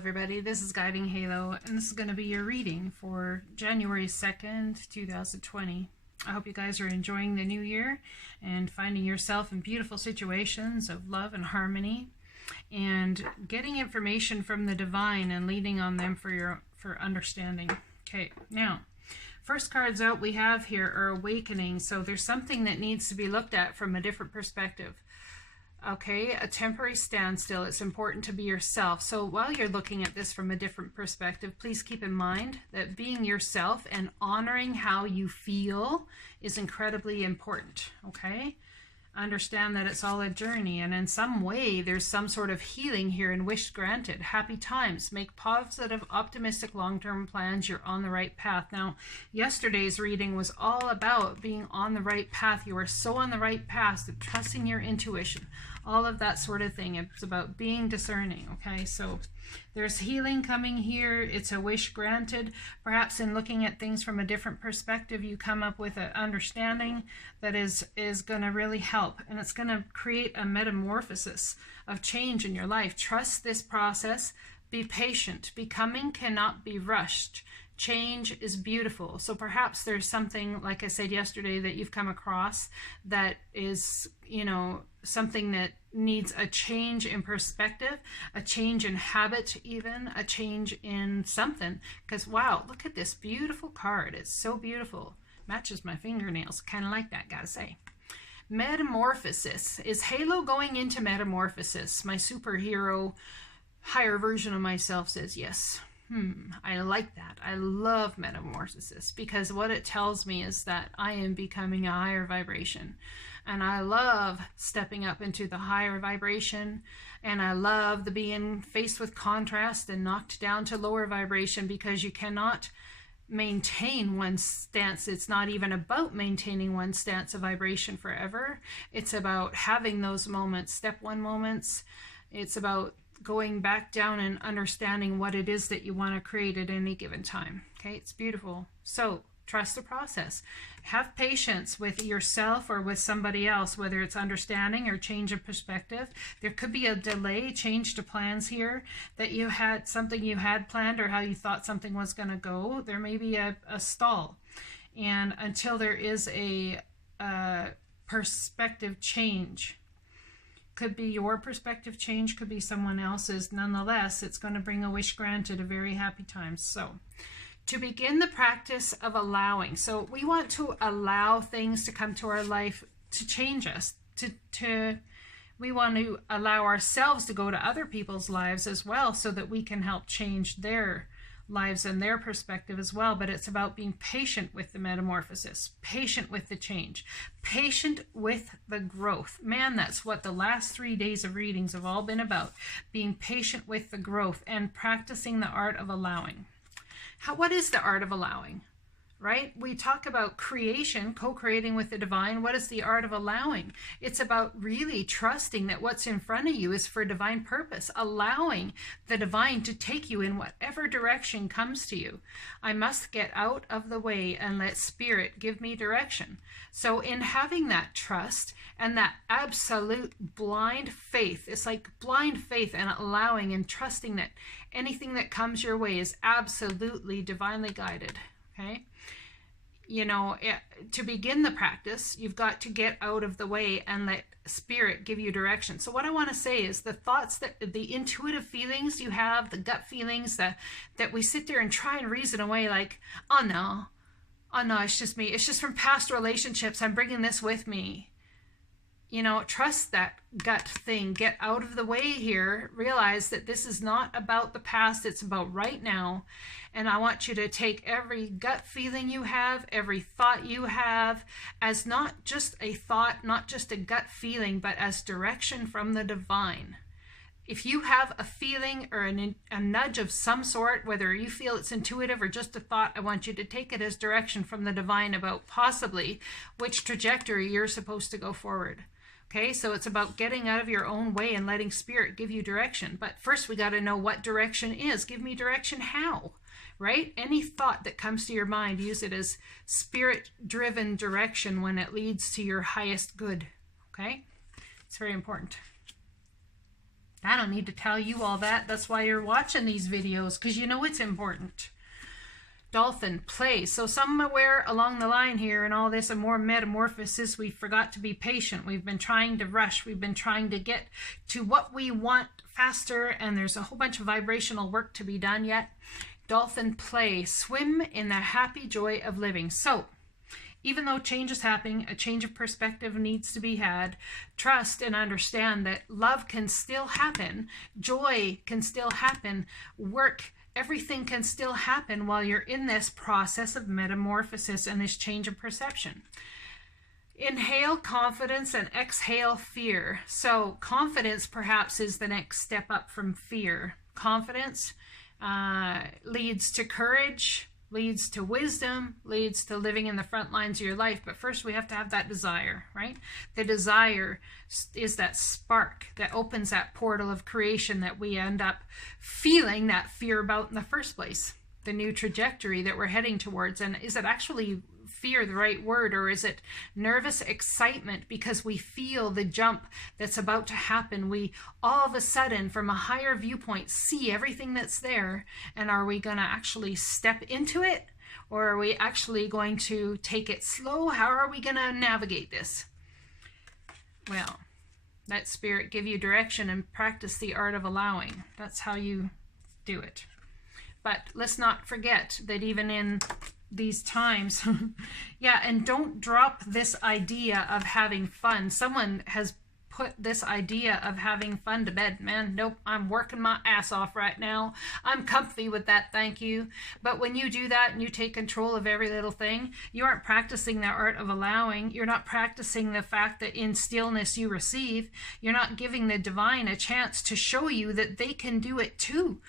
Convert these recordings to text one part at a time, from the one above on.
everybody, this is Guiding Halo, and this is going to be your reading for January 2nd, 2020. I hope you guys are enjoying the new year and finding yourself in beautiful situations of love and harmony and getting information from the divine and leaning on them for understanding. Okay, now, first cards out we have here are awakening, so there's something that needs to be looked at from a different perspective. Okay, a temporary standstill. It's important to be yourself. So while you're looking at this from a different perspective, please keep in mind that being yourself and honoring how you feel is incredibly important. Okay, understand that it's all a journey, and in some way there's some sort of healing here and wish granted. Happy times. Make positive, optimistic long-term plans. You're on the right path. Now, yesterday's reading was all about being on the right path. You are so on the right path, trusting your intuition, all of that sort of thing. It's about being discerning. Okay, so there's healing coming here. It's a wish granted. Perhaps in looking at things from a different perspective, you come up with an understanding that is going to really help, and it's going to create a metamorphosis of change in your life. Trust this process. Be patient. Becoming cannot be rushed. Change is beautiful. So perhaps there's something, like I said yesterday, that you've come across that is, something that needs a change in perspective, a change in habit, even a change in something. Because wow, look at this beautiful card. It's so beautiful. Matches my fingernails. Kind of like that, gotta say. Metamorphosis. Is Halo going into metamorphosis? My superhero higher version of myself says yes. I like that. I love metamorphosis, because what it tells me is that I am becoming a higher vibration, and I love stepping up into the higher vibration, and I love the being faced with contrast and knocked down to lower vibration, because you cannot maintain one stance. It's not even about maintaining one stance of vibration forever. It's about having those moments, step one moments. It's about going back down and understanding what it is that you want to create at any given time. Okay, it's beautiful. So trust the process. Have patience with yourself or with somebody else, whether it's understanding or change of perspective. There could be a delay, change to plans here, that you had something you had planned or how you thought something was going to go. There may be a stall, and until there is a perspective change. Could be your perspective change, could be someone else's. Nonetheless, it's going to bring a wish granted, a very happy time. So to begin the practice of allowing, so we want to allow things to come to our life to change us, we want to allow ourselves to go to other people's lives as well, so that we can help change their lives and their perspective as well. But it's about being patient with the metamorphosis, patient with the change, patient with the growth. Man, that's what the last 3 days of readings have all been about, being patient with the growth and practicing the art of allowing. What is the art of allowing? Right? We talk about creation, co-creating with the divine. What is the art of allowing? It's about really trusting that what's in front of you is for divine purpose, allowing the divine to take you in whatever direction comes to you. I must get out of the way and let spirit give me direction. So in having that trust and that absolute blind faith, it's like blind faith and allowing and trusting that anything that comes your way is absolutely divinely guided. Okay? To begin the practice, you've got to get out of the way and let spirit give you direction. So what I want to say is the thoughts, the intuitive feelings you have, the gut feelings that we sit there and try and reason away like, oh no, it's just me. It's just from past relationships. I'm bringing this with me. Trust that gut thing. Get out of the way here. Realize that this is not about the past. It's about right now. And I want you to take every gut feeling you have, every thought you have, as not just a thought, not just a gut feeling, but as direction from the divine. If you have a feeling or a nudge of some sort, whether you feel it's intuitive or just a thought, I want you to take it as direction from the divine about possibly which trajectory you're supposed to go forward. Okay, so it's about getting out of your own way and letting spirit give you direction. But first we got to know what direction is. Give me direction how, right? Any thought that comes to your mind, use it as spirit-driven direction when it leads to your highest good. Okay, it's very important. I don't need to tell you all that. That's why you're watching these videos, because you know it's important. Dolphin, play. So somewhere along the line here in all this and more metamorphosis, we forgot to be patient. We've been trying to rush. We've been trying to get to what we want faster, and there's a whole bunch of vibrational work to be done yet. Dolphin, play. Swim in the happy joy of living. So even though change is happening, a change of perspective needs to be had. Trust and understand that love can still happen. Joy can still happen. Work, everything can still happen while you're in this process of metamorphosis and this change of perception. Inhale confidence and exhale fear. So confidence perhaps is the next step up from fear. Confidence leads to courage, leads to wisdom, leads to living in the front lines of your life. But first we have to have that desire, right? The desire is that spark that opens that portal of creation that we end up feeling that fear about in the first place. The new trajectory that we're heading towards. And is it actually fear the right word, or is it nervous excitement because we feel the jump that's about to happen? We all of a sudden from a higher viewpoint see everything that's there, and are we going to actually step into it, or are we actually going to take it slow? How are we going to navigate this? Well, let spirit give you direction and practice the art of allowing. That's how you do it. But let's not forget that even in these times, yeah, and don't drop this idea of having fun. Someone has put this idea of having fun to bed. Man, nope, I'm working my ass off right now. I'm comfy with that, thank you. But when you do that and you take control of every little thing, you aren't practicing the art of allowing. You're not practicing the fact that in stillness you receive. You're not giving the divine a chance to show you that they can do it too.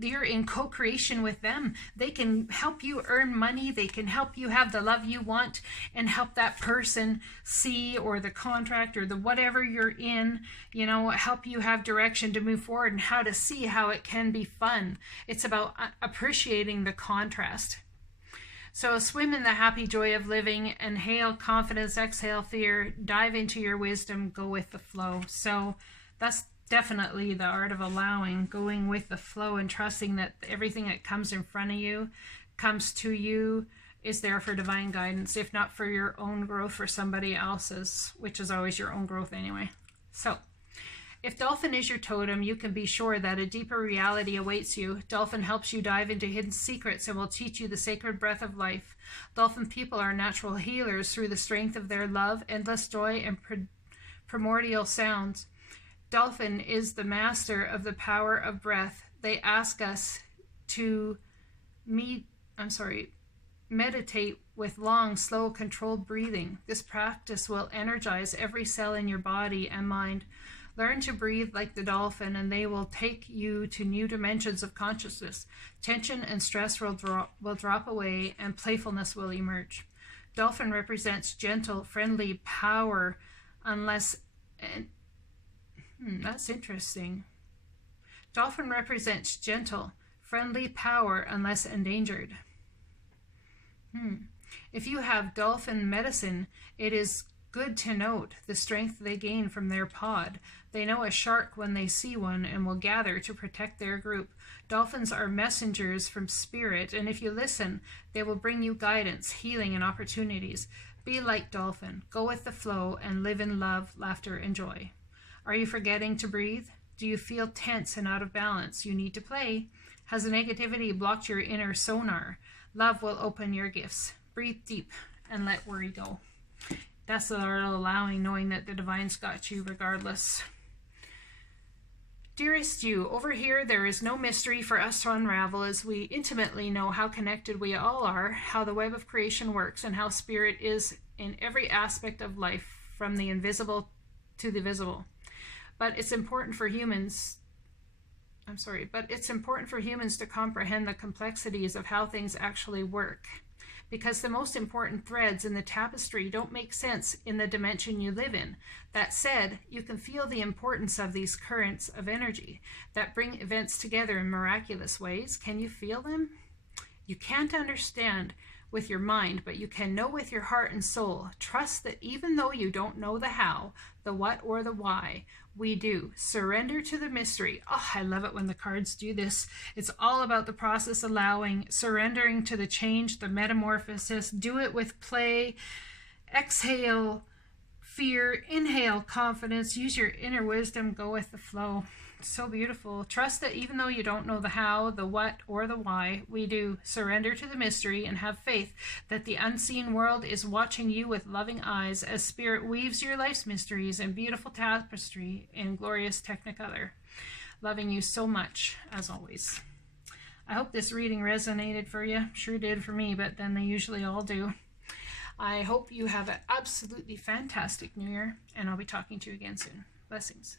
You're in co-creation with them. They can help you earn money. They can help you have the love you want and help that person see, or the contract or the whatever you're in, you know, help you have direction to move forward and how to see how it can be fun. It's about appreciating the contrast. So swim in the happy joy of living, inhale confidence, exhale fear, dive into your wisdom, go with the flow. So that's definitely the art of allowing, going with the flow and trusting that everything that comes in front of you, comes to you, is there for divine guidance, if not for your own growth, for somebody else's, which is always your own growth anyway. So if Dolphin is your totem, you can be sure that a deeper reality awaits you. Dolphin helps you dive into hidden secrets and will teach you the sacred breath of life. Dolphin people are natural healers through the strength of their love, endless joy, and primordial sounds. Dolphin is the master of the power of breath. They ask us to meditate with long, slow, controlled breathing. This practice will energize every cell in your body and mind. Learn to breathe like the dolphin, and they will take you to new dimensions of consciousness. Tension and stress will drop away, and playfulness will emerge. Dolphin represents gentle, friendly power, unless... that's interesting. Dolphin represents gentle, friendly power unless endangered. If you have dolphin medicine, it is good to note the strength they gain from their pod. They know a shark when they see one and will gather to protect their group. Dolphins are messengers from spirit, and if you listen, they will bring you guidance, healing, and opportunities. Be like dolphin. Go with the flow and live in love, laughter, and joy. Are you forgetting to breathe? Do you feel tense and out of balance? You need to play. Has the negativity blocked your inner sonar? Love will open your gifts. Breathe deep and let worry go. That's the art of allowing, knowing that the divine's got you regardless. Dearest you, over here there is no mystery for us to unravel, as we intimately know how connected we all are, how the web of creation works, and how spirit is in every aspect of life, from the invisible to the visible. But it's important for humans to comprehend the complexities of how things actually work, because the most important threads in the tapestry don't make sense in the dimension you live in. That said, you can feel the importance of these currents of energy that bring events together in miraculous ways. Can you feel them? You can't understand with your mind, but you can know with your heart and soul. Trust that even though you don't know the how, the what, or the why, we do. Surrender to the mystery. Oh, I love it when the cards do this. It's all about the process, allowing, surrendering to the change, the metamorphosis. Do it with play. Exhale fear, inhale confidence, use your inner wisdom, go with the flow. So beautiful. Trust that even though you don't know the how, the what, or the why, we do. Surrender to the mystery and have faith that the unseen world is watching you with loving eyes as Spirit weaves your life's mysteries in beautiful tapestry in glorious technicolor. Loving you so much, as always. I hope this reading resonated for you. Sure did for me, but then they usually all do. I hope you have an absolutely fantastic New Year, and I'll be talking to you again soon. Blessings.